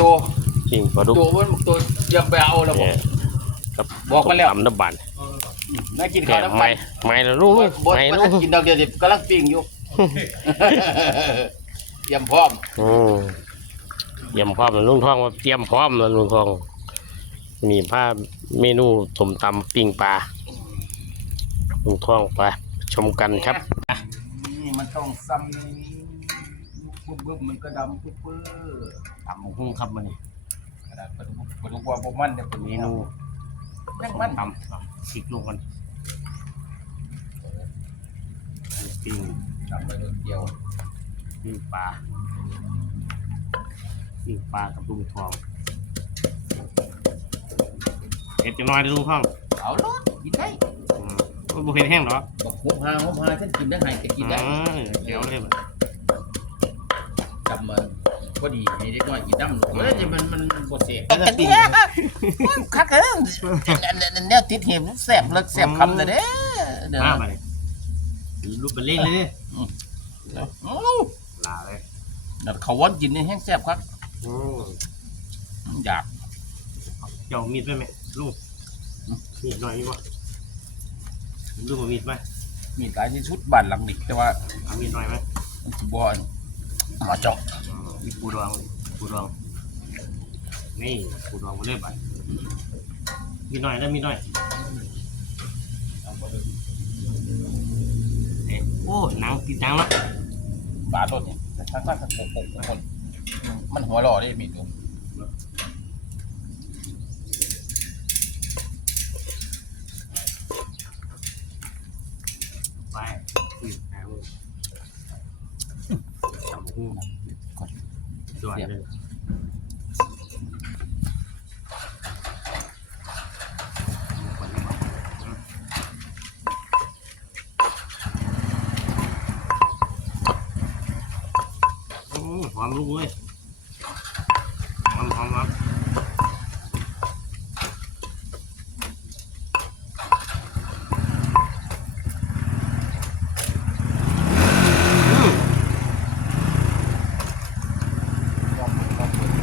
ตัวปิ้งปลาดุกตัวมันตัวเยังไปเอาแล้วบอก เนี่ยครับบอกมาแล้ว ตำน้ำบันน่ากินแกข้าวงน้ำไม้มันไม้แล้วลูกลูกบดไม้บดลูกกินดอกเดียวเดี๋ยวกำลังปิ้งอยู่ เตรียมพร้อมอืมเตรียมพร้อมแล้วลุงทองมาเตรียมพร้อมแล้วลุงทอง มีผ้าเมนูต้มตำปิ้งปลาลุงทองไปชมกันครับ นี่มันต้องซ้ำนี่ปุ๊ บปุ๊บมันก็ดำปุ๊บปุ๊บตำหุ้งครับมันนี่ขนาดปลาดุกปลาดุกว่าพวกมันเนี่ยเป็นเมเมนูนูแม่งต้มันมตำสิกลงกันปิ้งดำไปเดียวปิ้งปลาปิ้งปลากับลุงทองเอ็ดจะน้อยเด้อลุงทองเอาลูกกินได้อืมมันบุเห็นแห้งหรอกบอกหุบหาหุบหาท่านกินได้ไงแต่กินได้อ่าเดี๋ยวเลยมันจำมัน พอดีให้เด็กน้อยกินน้ำเฮ้ยมันมันมันบ่เสียแต่ละปีคักเอ้ยแนวติดเห็มแสบเลิกแสบคำเลยเด้เด้อมาไปเลยรูปเป็นเล่นเลยดิอืมลาเลยนั่นเขาวอนกินนี่แห้งแสบครับอืมอยากเจ้ามีดไหมแม่ลูกมีดหน่อยดีกว่าลูกเอามีดไหมมีหลายที่ชุดบ้านหลังนี้แต่ว่าเอามีดหน่อยไหมมันสิบ่อนมาเจาะอืม มีปูดองปูดอง นี่ปูดองมาเลยบัดมีดหน่อยนะมีดหน่อยเอ๊ะโอ้หนังติดหนังแล้วปลาต้นนี่ทักทักทักโปกโปกคน มันหัวหล่อได้มีตัวไปอืมเอาจับหู ด่วนเลยอืมหอมลูกเลยหอมหอมหอมอืม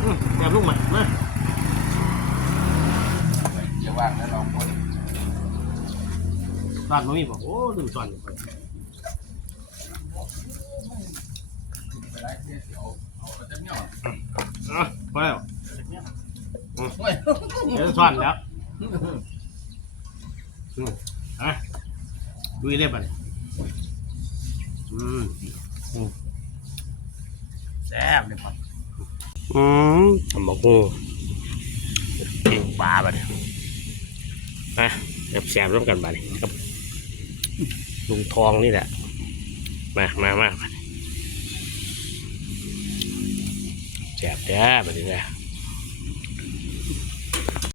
อืมแบบ ลูกมันมาเดี๋ยวว่างแล้วลองคนตอนมันมีบอกโอ้ดูตอนอยู่คนไปได้เดี๋ยวเอาไปเต็มเนี่ยอะพอแล้วเดี๋ยวซ่อนแล้วอะดูอีเล็บอะอืมอืมแซ่บเลยครับ อืมทำบอกงูเก่งปลาบ่เนี่ยนะแสบร่วมกันบ่เนี่ยครับ ลุงทองนี่แหละ มามามาแสบแด้บ่เนี่ยนะ